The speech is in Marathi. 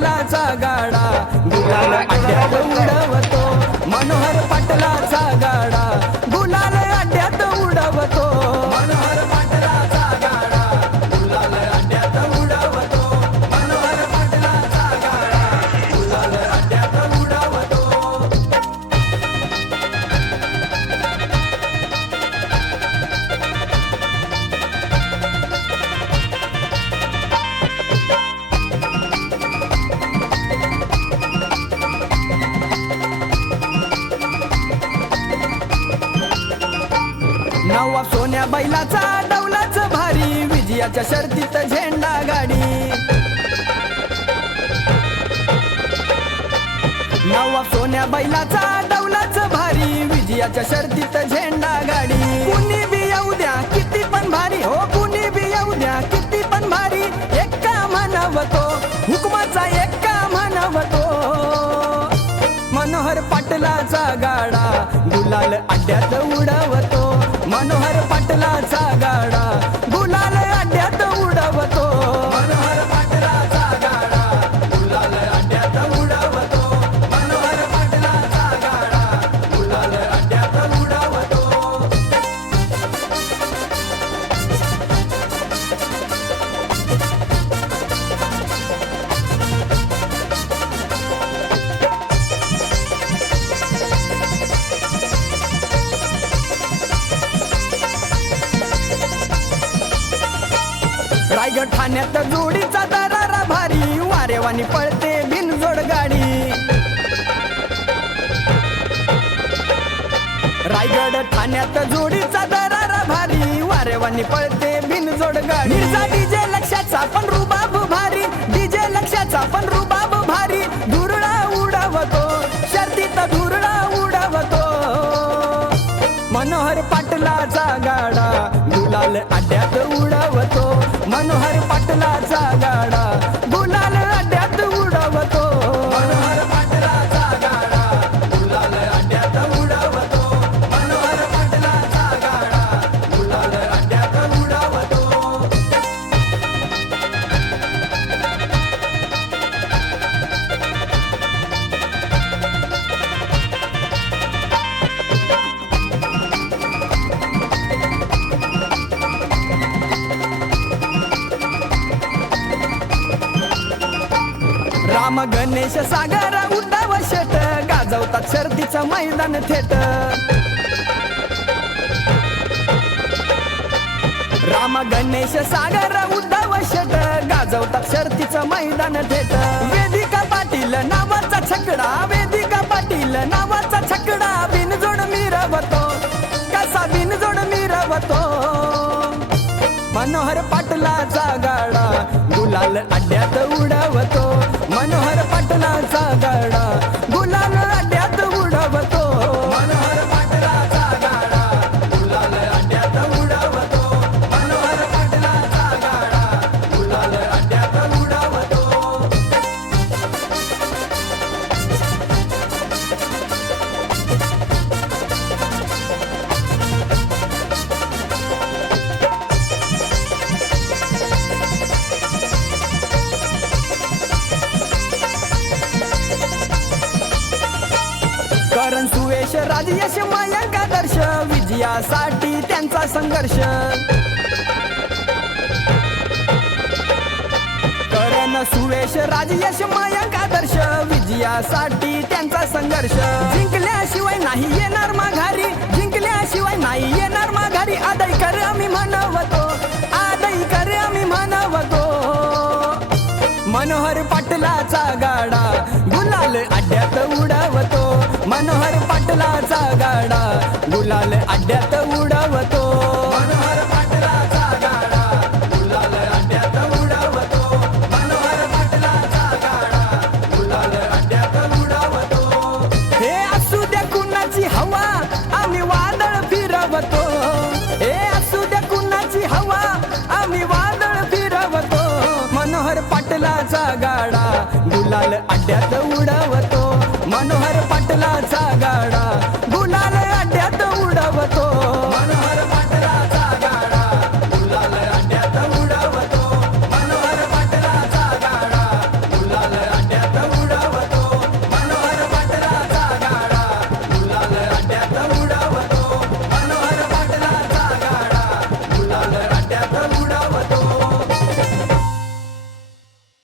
पाटलाचा गाडा गुलाल अड्ड्यात उडवतो मनोहर पाटलाचा गाडा गुलाल अड्ड्यात उडवतो मनोहर पाटलाचा गाडा गुलाल अड्ड्यात उडवतो मनोहर पाटलाचा गाडा गुलाल अड्ड्यात उडवतो नवा सोन्या बैलाचा डौलाच भारी विजयाच्या शर्तीत झेंडा गाडी नवा सोन्या बैलाचा डौलाच भारी विजयाच्या शर्तीत झेंडा गाडी कुणी बी येऊ द्या किती पण भारी हो कुणी बी येऊ द्या किती पण भारी एक्का म्हणवतो हुकमाचा एक्का म्हणवतो मनोहर पाटलाचा गाडा गुलाल अड्ड्यात उडवतो मनोहर पाटलाचा गाडा गुलाल अड्ड्यात उडवतो मनोहर पाटलाचा गाडा गुलाल अड्ड्यात उडवतो मनोहर पाटलाचा गाडा गुलाल अड्ड्यात उडवतो रायगड ठाण्यात जोडीचा दरारा भारी वारेवानी पळते बिनजोड गाडी रायगड ठाण्यात जोडीचा दरारा भारी वारेवानी पळते बिनजोड गाडी मिर्झा डीजे लक्षाचा पण रुबाब भारी डीजे लक्षाचा पण रुबाब भारी धुरळा उडवतो शर्तीत धुरळा उडवतो मनोहर पाटलाचा गाडा गुलाल अड्ड्यात उडवतो मनोहर पाटलाचा गाडा गुलाल अड्ड्यात उडवतो मनोहर पाटलाचा गाडा गुलाल अड्ड्यात उडवतो मनोहर पाटलाचा गाडा गुलाल अड्ड्यात उडवतो राम गणेश सागर उद्धव शेट गाजवतात शर्तीचं मैदान थेट राम गणेश सागर उद्धव शेट गाजवतात शर्तीचं मैदान थेट वेदिका पाटील नावाचा छकडा वेदिका पाटील नावाचा छकडा बिनजोड मिरवतो कसा बिनजोड मिरवतो मनोहर पाटलाचा गाडा गुलाल अड्ड्यात उडवतो मनोहर पाटलाचा गाडा गुलाल अड्ड्यात उडवतो मनोहर पाटलाचा गाडा गुलाल अड्ड्यात उडवतो मनोहर पाटलाचा गाडा गुलाल अड्ड्यात उडवतो करण सुवेश राजयश मयंक आदर्श विजयासाठी त्यांचा संघर्ष करण सुवेश राजयश मयंक आदर्श विजयासाठी त्यांचा संघर्ष जिंकल्याशिवाय नाही येणार माघारी जिंकल्याशिवाय नाही येणार माघारी आदई कर आम्ही म्हणवतो आदई कर आम्ही म्हणवतो मनोहर पाटलाचा गाडा गुलाल अड्ड्यात उडवतो मनोहर पाटलाचा गाडा गुलाल अड्ड्यात उडवतो मनोहर पाटलाचा गाडा गुलाल अड्ड्यात उडवतो मनोहर पाटलाचा गाडा गुलाल अड्ड्यात उडवतो हे असू द्या कुणाची हवा आम्ही वादळ फिरवतो हे असू द्या कुणाची हवा आम्ही वादळ फिरवतो मनोहर पाटलाचा गाडा गुलाल अड्ड्यात